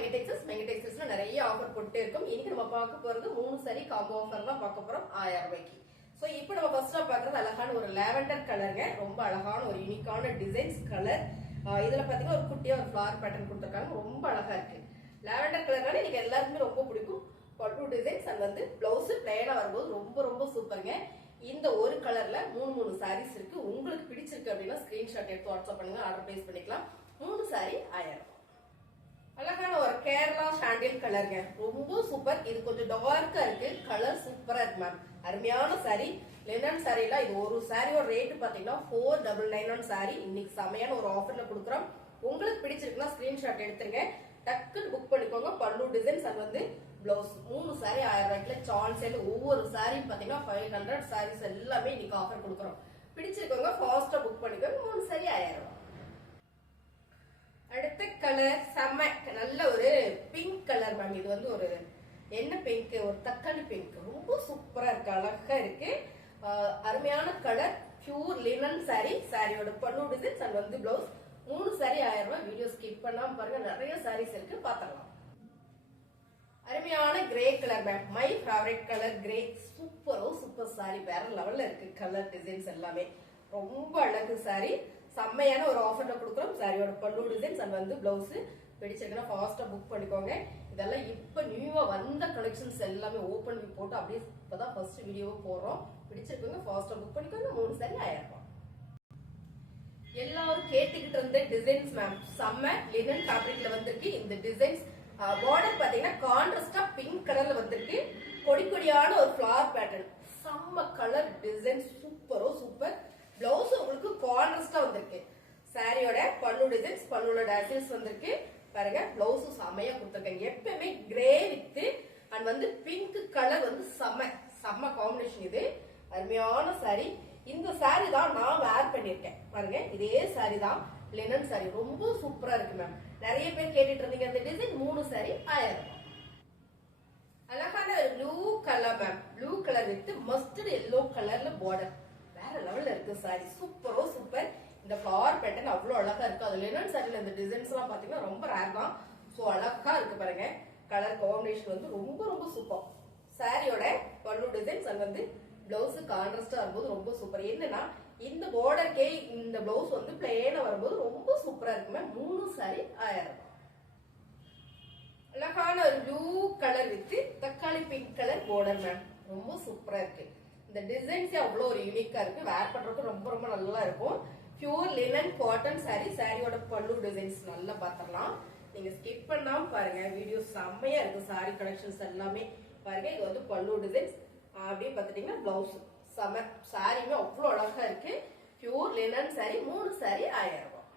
மெங்க Texas நிறைய offer போட்டு இருக்கும். இன்னைக்கு நம்ம பார்க்க போறது மூணு சரி காம்போ ஆஃபர் தான் பார்க்க போறோம் ஆயிரம் ரூபாய்க்கு ஸோ இப்போ நம்ம ஃபர்ஸ்டா பாக்குறது அழகான ஒரு லாவெண்டர் கலருங்க ரொம்ப அழகான ஒரு யூனிக்கான டிசைன்ஸ் கலர் இதுல பாத்தீங்கன்னா ஒரு குட்டியா ஒரு ஃபிளவர் பேட்டர்ன் கொடுத்துருக்காங்க. ரொம்ப அழகா இருக்கு. லாவெண்டர் கலர்னால எனக்கு எல்லாருக்குமே ரொம்ப பிடிக்கும். பட்டு டிசைன்ஸ் அண்ட் வந்து பிளவுஸ் பிளேனா வரும்போது ரொம்ப ரொம்ப சூப்பருங்க இந்த ஒரு கலர்ல மூணு மூணு சாரீஸ் இருக்கு. உங்களுக்கு பிடிச்சிருக்கு அப்படின்னா ஸ்கிரீன்ஷாட் எடுத்து வாட்ஸ்அப் பண்ணுங்க. ஆர்டர் பிளேஸ் பண்ணிக்கலாம். மூணு சாரி ஆயிரம் ரூபாய். அழகான ஒரு கேரளா சாண்டில் கலருங்க ரொம்ப சூப்பர் இது கொஞ்சம் டார்க்கா இருக்கு. கலர் சூப்பரா இருக்கு மேம் அருமையான சாரி லெனன் சாரில இது ஒரு சாரியோட ரேட்டு பாத்தீங்கன்னா four double nine one saree இன்னைக்கு செமையான ஒரு ஆஃபர்ல கொடுக்குறோம். உங்களுக்கு பிடிச்சிருக்குன்னா ஸ்கிரீன்ஷாட் எடுத்துருங்க. டக்குன்னு புக் பண்ணிக்கோங்க. பல்லு டிசைன்ஸ் அது வந்து பிளவுஸ் மூணு சாரி ஆயிரம் ரூபாய்க்குல சான்ஸ் ஒவ்வொரு சாரி பாத்தீங்கன்னா ஃபைவ் ஹண்ட்ரட் சாரீஸ் எல்லாமே இன்னைக்கு ஆஃபர் கொடுக்குறோம். பிடிச்சிருக்கவங்க ஃபாஸ்டா புக் பண்ணிக்கோங்க. மூணு சாரி ஆயிரம் ரூபாய். அடுத்த கலர் செம்ம நல்ல ஒரு பிங்க் கலர் மேம் இது வந்து ஒரு என்ன பிங்க் ஒரு தக்காளி பிங்க் ரொம்ப சூப்பரா இருக்கு அழகா இருக்கு. அருமையான கலர் பியூர் லினன் சாரி சாரியோட பல்லு டிசைன்ஸ் அண்ட் வந்து பிளவுஸ் மூணு சாரி ஆயிரம் ரூபாய். வீடியோ ஸ்கிப் பண்ணாம பாருங்க. நிறைய சாரீஸ் இருக்கு. பாத்திரலாம் அருமையான grey colour ma'am my favourite colour grey சூப்பரோ super sorry வேற லெவல்ல இருக்கு கலர் டிசைன்ஸ் எல்லாமே. ரொம்ப அழகு சாரி செம்மையான ஒரு ஆஃபர்ல கொடுக்குறோம். சாரியோட பல்லு டிசைன்ஸ் அண்ட் வந்து பிளவுஸ் பிடிச்சிருக்குன்னா ஃபாஸ்ட்டாக புக் பண்ணிக்கோங்க. இதெல்லாம் இப்போ நியூவாக வந்த கலெக்ஷன்ஸ் எல்லாமே ஓப்பன் போட்டு அப்படியே இப்போ தான் ஃபர்ஸ்ட் வீடியோவை போடுறோம். பிடிச்சிருக்கோங்க ஃபாஸ்ட்டாக புக் பண்ணிக்கோங்க. மூணு சாரி ஆயிரம் எல்லாரும் கேட்டுக்கிட்டு இருந்த டிசைன்ஸ் மேம் செம்ம லினன் ஃபேப்ரிக்ல வந்திருக்கு. இந்த டிசைன்ஸ் பார்டர் பாத்தீங்கன்னா கான்ட்ராஸ்டா பிங்க் கலர்ல வந்திருக்கு. கொடி கொடியான ஒரு ஃபிளவர் பேட்டர்ன் செம்ம கலர் டிசைன் சூப்பரோ சூப்பர் பிளவுஸ் கான்ட்ராஸ்டா வந்திருக்கு. சாரியோட பல்லு டிசைன்ஸ் பல்லுல டேசல்ஸ் வந்திருக்கு. பாருங்க பிளவுஸ் செமையா கொடுத்துருக்காங்க. எப்பவுமே கிரே வித் அண்ட் வந்து பிங்க் கலர் வந்து செம்ம செம்ம காம்பினேஷன் இது. அருமையான சாரி இந்த சாரி தான் நான் வேர் பண்ணிருக்கேன் பாருங்க இதே சாரி தான். லினன் சாரி ரொம்ப சூப்பரா இருக்கு மேம் நிறைய பேர் கேட்டுட்டு இருந்தீங்க அந்த டிசைன் மூணு சாரி ஆயிரம். ரூபாய் அழகான blue colour ma'am blue colour with mustard yellow கலர்ல பார்டர் வேற லெவல்ல இருக்கு சாரி சூப்பரோ சூப்பர் இந்த ஃபிளவர் பேட்டர்ன் அவ்வளவு அழகா இருக்கு. அது லினன் சாரில இந்த டிசைன்ஸ் எல்லாம் பாத்தீங்கன்னா ரொம்ப ரேர் தான். சோ அழகா இருக்கு பாருங்க. கலர் காம்பினேஷன் வந்து ரொம்ப ரொம்ப சூப்பர் சாரியோட பல்லு டிசைன்ஸ் அங்க வந்து பிளவுஸு கான்ட்ராஸ்டா இருக்கும்போது ரொம்ப சூப்பர் என்னன்னா இந்த பார்டர்க்கே இந்த பிளவுஸ் வந்து பிளேனா வரும்போது ரொம்ப சூப்பரா இருக்குமே மூணு சாரி ஆயிரம். அழகான ஒரு ப்ளூ கலர் வித் தக்காளி பிங்க் கலர் பார்டர் மேம் ரொம்ப சூப்பரா இருக்கு. இந்த டிசைன்ஸ் அவ்வளோ ஒரு யூனிக்கா இருக்கு? வேர் பண்றதுக்கு ரொம்ப ரொம்ப நல்லா இருக்கும். பியூர் லினன் காட்டன் சாரி சாரியோட பல்லு டிசைன்ஸ் நல்லா பாத்திரலாம் நீங்க ஸ்கிப் பண்ணாம பாருங்க. வீடியோ செம்மையா இருக்கு சாரி கலெக்ஷன்ஸ் எல்லாமே பாருங்க. இது வந்து பல்லு டிசைன்ஸ் அப்படியே பார்த்துட்டீங்கன்னா பிளவுஸ் செம சாரியுமே அவ்வளோ அழகா இருக்கு. பியூர் லினன் சாரி மூணு சாரி ஆயிரம் ரூபாய்.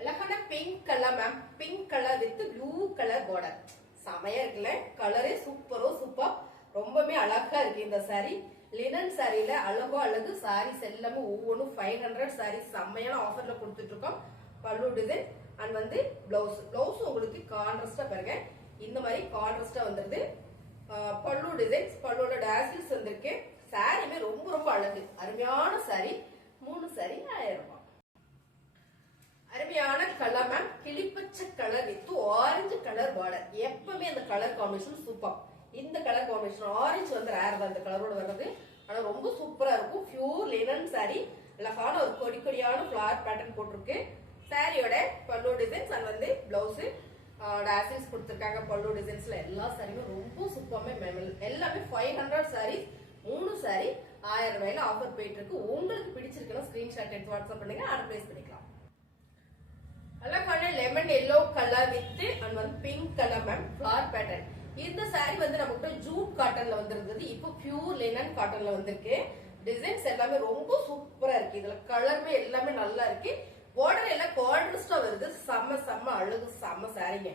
அழகான pink colour ma'am pink colour with blue colour border செமையா இருக்குல்ல? கலரே சூப்பரோ சூப்பர் ரொம்பவே அழகா இருக்கு இந்த சாரி லினன் சாரியில அழகோ அழகு சாரீஸ் எல்லாமே ஒவ்வொன்றும் ஃபைவ் ஹண்ட்ரட் சாரீஸ் செம்மையான ஆஃபர்ல கொடுத்துட்டு இருக்கோம் பல்லு டிசைன் அண்ட் வந்து பிளவுஸ் பிளவுஸ் உங்களுக்கு கான்ட்ரஸ்டா பாருங்க. இந்த மாதிரி கான்ட்ரஸ்டா வந்துருது. பல்லு டிசைன்ஸ் பல்லோட டேசில்ஸ் வந்திருக்கு. சாரியுமே ரொம்ப ரொம்ப அழகு. அருமையான சாரி மூணு சாரி ஆயிரம். ரூபாய் அருமையான colour ma'am கிளிப்பச்சை colour with orange colour border எப்பவுமே அந்த கலர் காம்பினேஷன் சூப்பர் இந்த கலர் காம்பினேஷன் ஆரஞ்சு வந்து ரேர் தான் இந்த கலரோட வர்றது. ஆனா ரொம்ப சூப்பரா இருக்கும். பியூர் லினன் சாரி அழகான ஒரு கொடி கொடியான ஃபிளவர் பேட்டர்ன் போட்டிருக்கு. சாரியோட பல்லு டிசைன்ஸ் அண்ட் வந்து பிளவுஸ் டாசில்ஸ் கொடுத்துருக்காங்க. பல்லு டிசைன்ஸ்ல எல்லா சாரியுமே ரொம்ப சூப்பர்மே மெமல் எல்லாமே ஃபைவ் ஹண்ட்ரட் சாரீஸ் மூணு சாரி ஆயிரம் ரூபாயில ஆஃபர் போயிட்டு இருக்கு உங்களுக்கு பிடிச்சிருக்குன்னா ஸ்கிரீன்ஷாட் எடுத்து வாட்ஸ்அப் பண்ணுங்க. ஆர்டர் பிளேஸ் பண்ணிக்கலாம். அழகான lemon yellow colour with and வந்து pink colour ma'am flower pattern இந்த சாரி வந்து நமக்கு ஜூட் காட்டன்ல வந்திருந்தது. இப்போ பியூர் லினன் காட்டன்ல வந்திருக்கு. டிசைன்ஸ் எல்லாமே ரொம்ப சூப்பரா இருக்கு. இதுல கலருமே எல்லாமே நல்லா இருக்கு. பார்டர் எல்லாம் கான்ட்ராஸ்டா வருது. செம்ம செம்ம அழகு செம்ம சாரிங்க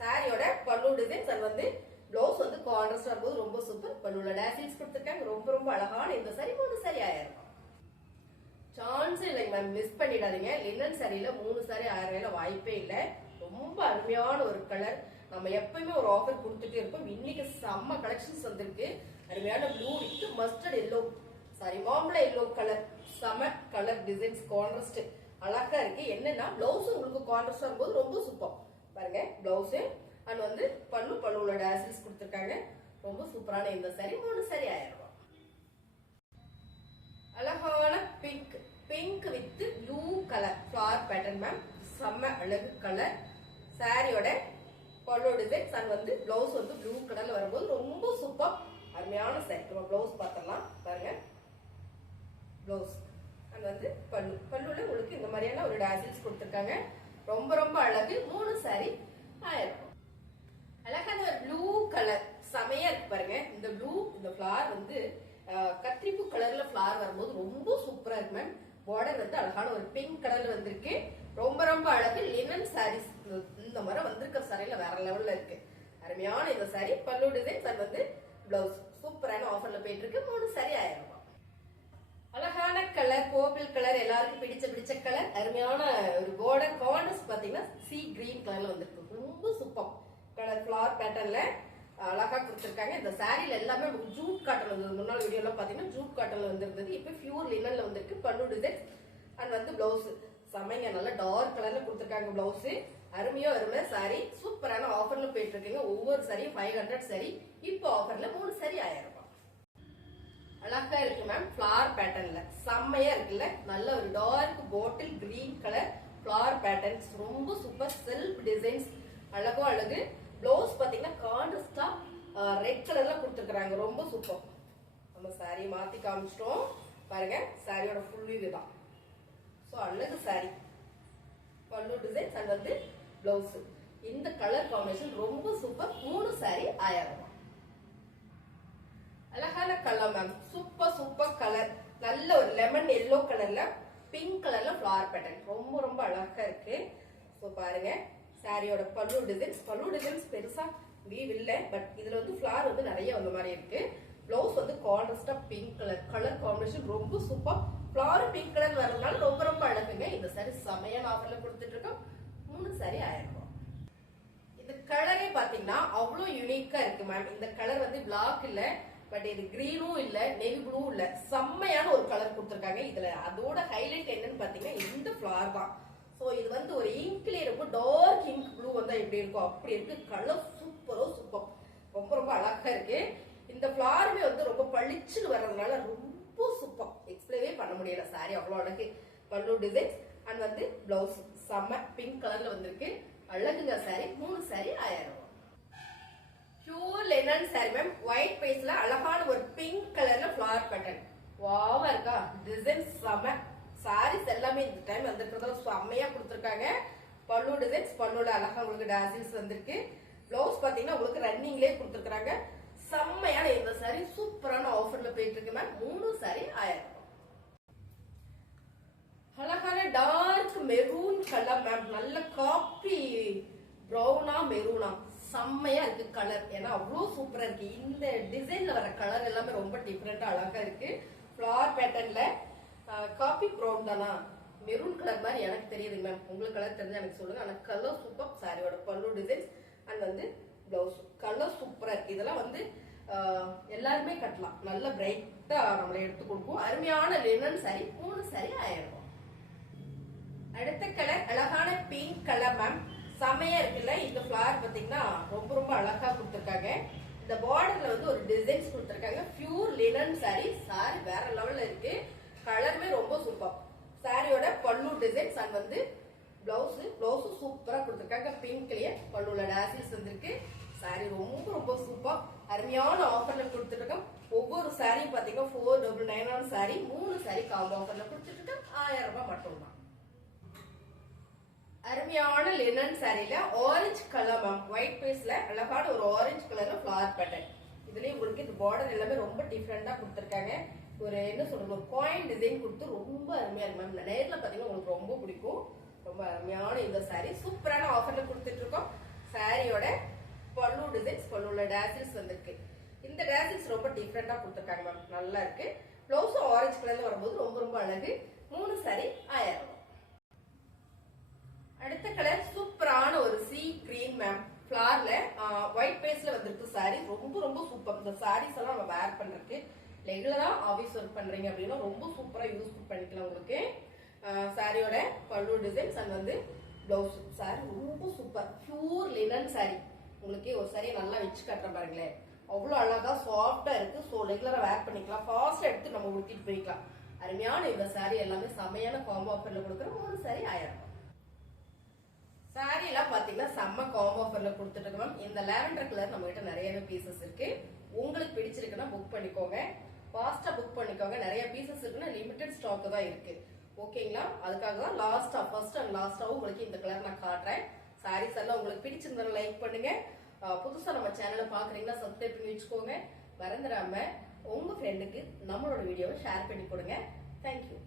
சாரியோட பல்லு டிசைன்ஸ் அது வந்து பிளவுஸ் வந்து கான்ட்ராஸ்டா இருக்கும்போது ரொம்ப சூப்பர் பல்லுல டேசில்ஸ் கொடுத்துருக்காங்க. ரொம்ப ரொம்ப அழகான இந்த சாரி மூணு சாரி ஆயிரம். சான்ஸ் இல்லைங்க மேம் மிஸ் பண்ணிடாதீங்க. லினன் சாரியில மூணு சாரி ஆயிரம் வாய்ப்பே இல்லை. ரொம்ப அருமையான ஒரு கலர் நம்ம எப்பயுமே ஒரு ஆஃபர் கொடுத்துட்டே இருப்போம். இன்னைக்கு செம்ம கலெக்ஷன்ஸ் வந்திருக்கு. அருமையான blue with mustard yellow saree மாம்பழ எல்லோ கலர் செம கலர் டிசைன்ஸ் கான்ட்ராஸ்ட் அழகா இருக்கு. என்னன்னா பிளவுஸ் உங்களுக்கு கான்ட்ராஸ்டா இருக்கும்போது ரொம்ப சூப்பர் பாருங்க பிளவுஸ் அண்ட் வந்து பல்லு பல்லுவோட டேசில்ஸ் கொடுத்துருக்காங்க. ரொம்ப சூப்பரான இந்த saree. மூணு saree ஆயிரம் ரூபாய். அழகான pink pink with blue colour flower pattern ma'am செம்ம அழகு கலர் சாரியோட பல்லோ டிசைன்ஸ் அண்ட் வந்து பிளவுஸ் வந்து ப்ளூ கலர்ல வரும்போது ரொம்ப சூப்பர் அருமையான சாரி நம்ம பிளவுஸ் பார்த்தலாம் பாருங்க. பிளவுஸ் அண்ட் வந்து பல்லு. பல்லுல உங்களுக்கு இந்த மாதிரியான ஒரு டாசில்ஸ் கொடுத்துருக்காங்க. ரொம்ப ரொம்ப அழகு. மூணு சாரி ஆயிரம். அழகான ஒரு ப்ளூ கலர் செமையா இருக்கு பாருங்க. இந்த ப்ளூ இந்த ஃபிளார் வந்து கத்திரிப்பு கலர்ல ஃபிளார் வரும்போது ரொம்ப சூப்பரா இருக்கு மேம் பார்டர் வந்து அழகான ஒரு பிங்க் கலர்ல வந்திருக்கு. ரொம்ப ரொம்ப அழகு. லினன் சாரீஸ் இந்த மாதிரி வந்திருக்க சாரியில வேற லெவல்ல இருக்கு. அருமையான இந்த சாரி பல்லு டிசைன்ஸ் அது வந்து பிளவுஸ் சூப்பரான ஆஃபர்ல போயிட்டு இருக்கு மூணு சாரி ஆயிரம் ரூபாய் அழகான கலர் கோபிள் கலர் எல்லாருக்கும் பிடிச்ச பிடிச்ச கலர் அருமையான ஒரு பார்டர் கார்னர்ஸ் பாத்தீங்கன்னா சி கிரீன் கலர்ல வந்திருக்கு. ரொம்ப சூப்பர் கலர் ஃபிளவர் பேட்டர்ன்ல அழகா கொடுத்துருக்காங்க. இந்த சாரீல எல்லாமே உங்களுக்கு ஜூட் காட்டன் வந்தது முன்னாள் வீடியோல பாத்தீங்கன்னா ஜூட் காட்டன்ல வந்திருந்தது. இப்போ பியூர் லினன்ல வந்திருக்கு. பல்லு டிசைன் அண்ட் வந்து பிளவுஸ் செமைங்க நல்லா டார்க் கலர்ல கொடுத்துருக்காங்க பிளவுஸ் அருமையோ அருமை சாரி சூப்பரான ஆஃபர்ல போயிட்டு இருக்குங்க. ஒவ்வொரு சாரியும் ஃபைவ் ஹண்ட்ரட் சாரி இப்போ ஆஃபர்ல மூணு சாரி ஆயிரம் ரூபாய். அழகா இருக்கு மேம் ஃபிளவர் பேட்டர்ன்ல செம்மையா இருக்குல்ல? நல்ல ஒரு dark bottle green colour flower patterns ரொம்ப சூப்பர் செல்ஃப் டிசைன்ஸ் அழகோ அழகு. ப்ளவுஸ் பாத்தீங்கன்னா கான்ட்ரஸ்டா ரெட் கலர்ல கொடுத்துருக்காங்க ரொம்ப சூப்பர் நம்ம சாரியை மாத்தி காமிச்சிட்டோம். பாருங்க சாரியோட ஃபுல் இதுதான். தான் ஸோ அழகு சாரி பல்லு டிசைன்ஸ் அண்ட் வந்து பிளவுஸ் இந்த கலர் காம்பினேஷன் ரொம்ப சூப்பர் மூணு சாரி ஆயிரம். அழகான colour ma'am super super colour நல்ல ஒரு லெமன் எல்லோ கலர்ல பிங்க் கலர்ல ஃபிளவர் பேட்டர்ன் ரொம்ப ரொம்ப அழகா இருக்கு. ஸோ பாருங்க. சாரியோட பல்லு டிசைன்ஸ் பல்லு டிசைன்ஸ் பெருசா வீவ் இல்லை. பட் இதுல வந்து ஃபிளவர் வந்து நிறைய வந்த மாதிரி இருக்கு. ப்ளவுஸ் வந்து கான்ட்ரஸ்டா பிங்க் கலர் கலர் காம்பினேஷன் ரொம்ப சூப்பர் ஃபிளவர் பிங்க் கலர் வரதுனால ரொம்ப ரொம்ப அழகுங்க. இந்த சாரி செமையான ஆஃபர்ல கொடுத்துட்டு இருக்கோம் மூணு சாரி ஆயிரம் ரூபாய் இந்த கலரே பாத்தீங்கன்னா அவ்வளோ யூனிக்கா இருக்கு மேம் இந்த கலர் வந்து பிளாக் இல்ல பட் இது கிரீனும் இல்ல நெவி ப்ளூ இல்ல. செம்மையான ஒரு கலர் கொடுத்துருக்காங்க. இதுல அதோட ஹைலைட் என்னன்னு பாத்தீங்கன்னா இந்த ஃபிளவர் தான். சோ இது வந்து ஒரு இங்க்லயே இருக்கும் டார்க் இங்க் ப்ளூ வந்தா எப்படி இருக்கும்? அப்படி இருக்கு. கலர் சூப்பரோ சூப்பர் ரொம்ப ரொம்ப அழகா இருக்கு. இந்த ஃபிளாருமே வந்து ரொம்ப பளிச்சுன்னு வர்றதுனால ரொம்ப சூப்பர் எக்ஸ்பிளைவே பண்ண முடியல. சாரி அவ்வளோ அழகு. பல்லு டிசைன்ஸ் அண்ட் வந்து பிளவுஸ் செம்ம பிங்க் கலர்ல வந்திருக்கு. அழகுங்க சாரி மூணு சாரி ஆயிரம் ரூபாய். Pure linen saree ma'am white பேஸ்ல அழகான ஒரு பிங்க் கலர்ல ஃபிளவர் பேட்டர்ன் வாவா இருக்கா? டிசைன் செம சாரீஸ் எல்லாமே இந்த டைம் வந்திருக்கிறத செம்மையா கொடுத்துருக்காங்க. பல்லு டிசைன்ஸ் பல்லோட அழகா உங்களுக்கு டாசில்ஸ் வந்திருக்கு. பிளவுஸ் பாத்தீங்கன்னா உங்களுக்கு ரன்னிங்லேயே கொடுத்துருக்காங்க செம்மையான இந்த சாரி சூப்பரான ஆஃபர்ல போயிட்டு இருக்கு மேம் மூணு சாரி ஆயிரம். அழகான டார்க் மெரூன் கலர் மேம் நல்ல காப்பி ப்ரௌனா மெரூனா செம்மையா இருக்கு கலர் ஏன்னா அவ்வளோ சூப்பரா இருக்கு. இந்த டிசைன்ல வர கலர் எல்லாமே ரொம்ப டிஃப்ரெண்டா அழகா இருக்கு. ஃபிளவர் பேட்டர்ன்ல காஃபி ப்ரௌன் தானா? மெரூன் கலர் மாதிரி எனக்கு தெரியுது மேம் உங்களுக்கு கலர் தெரிஞ்சு எனக்கு சொல்லுங்க. ஆனால் கலர் சூப்பர் சாரியோட பல்லு டிசைன்ஸ் அண்ட் வந்து பிளவுஸ் கலர் சூப்பராக இருக்கு. இதெல்லாம் வந்து எல்லாருமே கட்டலாம். நல்ல பிரைட்டா நம்மளை எடுத்து கொடுக்கும். அருமையான லினன் சாரி மூணு சாரி ஆயிரம். அடுத்த கலர் அழகான பிங்க் கலர் மேம் செமையா இருக்குல்ல இந்த ஃபிளவர் பாத்தீங்கன்னா ரொம்ப ரொம்ப அழகா கொடுத்துருக்காங்க. இந்த பார்டர்ல வந்து ஒரு டிசைன்ஸ் கொடுத்துருக்காங்க. பியூர் லினன் சாரி சாரி வேற லெவல்ல இருக்கு. கலருமே ரொம்ப சூப்பர். சாரியோட பல்லு டிசைன்ஸ் அண்ட் வந்து பிளவுஸ் பிளவுஸும் சூப்பரா கொடுத்துருக்காங்க. பிங்க்லயே பல்லுல டாசில்ஸ் வந்திருக்கு. சாரி ரொம்ப ரொம்ப சூப்பர். அருமையான ஆஃபர்ல கொடுத்துருக்கோம். ஒவ்வொரு சாரியும் பாத்தீங்கன்னா four double nine on sari மூணு சாரி காம்போ ஆஃபர்ல கொடுத்துட்டு ஆயிரம் ரூபாய் மட்டும்தான் அருமையான லினன் சாரியில ஆரஞ்சு கலர் மேம் ஒயிட் பேஸ்ல அழகான ஒரு ஆரஞ்சு கலர் ஃபிளவர் பேட்டர்ன் இதுலயே உங்களுக்கு இந்த பார்டர் எல்லாமே ரொம்ப டிஃப்ரெண்டா கொடுத்துருக்காங்க. ஒரு என்ன சொல்றது ஒரு காயின் டிசைன் கொடுத்து ரொம்ப அருமையா இருக்கும் மேம் நேரில் பார்த்தீங்கன்னா உங்களுக்கு ரொம்ப பிடிக்கும். ரொம்ப அருமையான இந்த சாரீ சூப்பரான ஆஃபர்ல கொடுத்துட்டு இருக்கோம் சாரியோட பல்லு டிசைன்ஸ் பல்லுல டேசில்ஸ் வந்திருக்கு. இந்த டேசில்ஸ் ரொம்ப டிஃப்ரெண்டா கொடுத்துருக்காங்க மேம் நல்லா இருக்கு. பிளவுஸும் ஆரஞ்சு கலர்ல வரும்போது ரொம்ப ரொம்ப அழகு. மூணு சாரி ஆயிரம் ரூபாய் அடுத்த கலர் சூப்பரான ஒரு சி கிரீன் மேம் ஃபிளார்ல ஒயிட் பேஸ்ல வந்திருக்கு சாரி ரொம்ப ரொம்ப சூப்பர் இந்த சாரீஸ் எல்லாம் நம்ம வேர் பண்றதுக்கு ரெகுலரா ஆபீஸ் ஒர்க் பண்றீங்க அப்படின்னா ரொம்ப சூப்பரா யூஸ் பண்ணிக்கலாம் உங்களுக்கு. சாரியோட பல்லு டிசைன்ஸ் அண்ட் வந்து பிளவுஸ் சாரி ரொம்ப சூப்பர் பியூர் லினன் சாரி உங்களுக்கு ஒரு சரியை நல்லா வச்சு கட்டுற பாருங்களேன். அவ்வளோ அழகா சாஃப்டா இருக்கு. ஸோ ரெகுலரா வேர் பண்ணிக்கலாம். ஃபாஸ்ட்டாக எடுத்து நம்ம உடுத்திட்டு போய்க்கலாம். அருமையான இந்த சாரி எல்லாமே செமையான காம்போ ஆஃபர்ல கொடுக்குறோம் ஒரு சாரி ஆயிரம். சாரி எல்லாம் பாத்தீங்கன்னா செம்ம காம்போ ஆஃபர்ல கொடுத்துட்டு இருக்கோம் இந்த லாவெண்டர் கலர் நம்ம கிட்ட நிறையவே பீசஸ் இருக்கு. உங்களுக்கு பிடிச்சிருக்குன்னா புக் பண்ணிக்கோங்க. ஃபாஸ்டா புக் பண்ணிக்கோங்க. நிறைய பீசஸ் இருக்குன்னா லிமிடெட் ஸ்டாக் தான் இருக்கு. ஓகேங்களா அதுக்காக தான் லாஸ்டா ஃபர்ஸ்ட் அண்ட் லாஸ்டாவும் உங்களுக்கு இந்த கலர் நான் காட்டுறேன். சாரீஸ் எல்லாம் உங்களுக்கு பிடிச்சிருந்தா லைக் பண்ணுங்க. புதுசாக புதுசா நம்ம சேனலை பாக்குறீங்கன்னா சப்ஸ்கிரைப் பண்ணி வச்சுக்கோங்க. மறந்துடாம உங்க ஃப்ரெண்டுக்கு நம்மளோட வீடியோவை ஷேர் பண்ணி கொடுங்க. தேங்க்யூ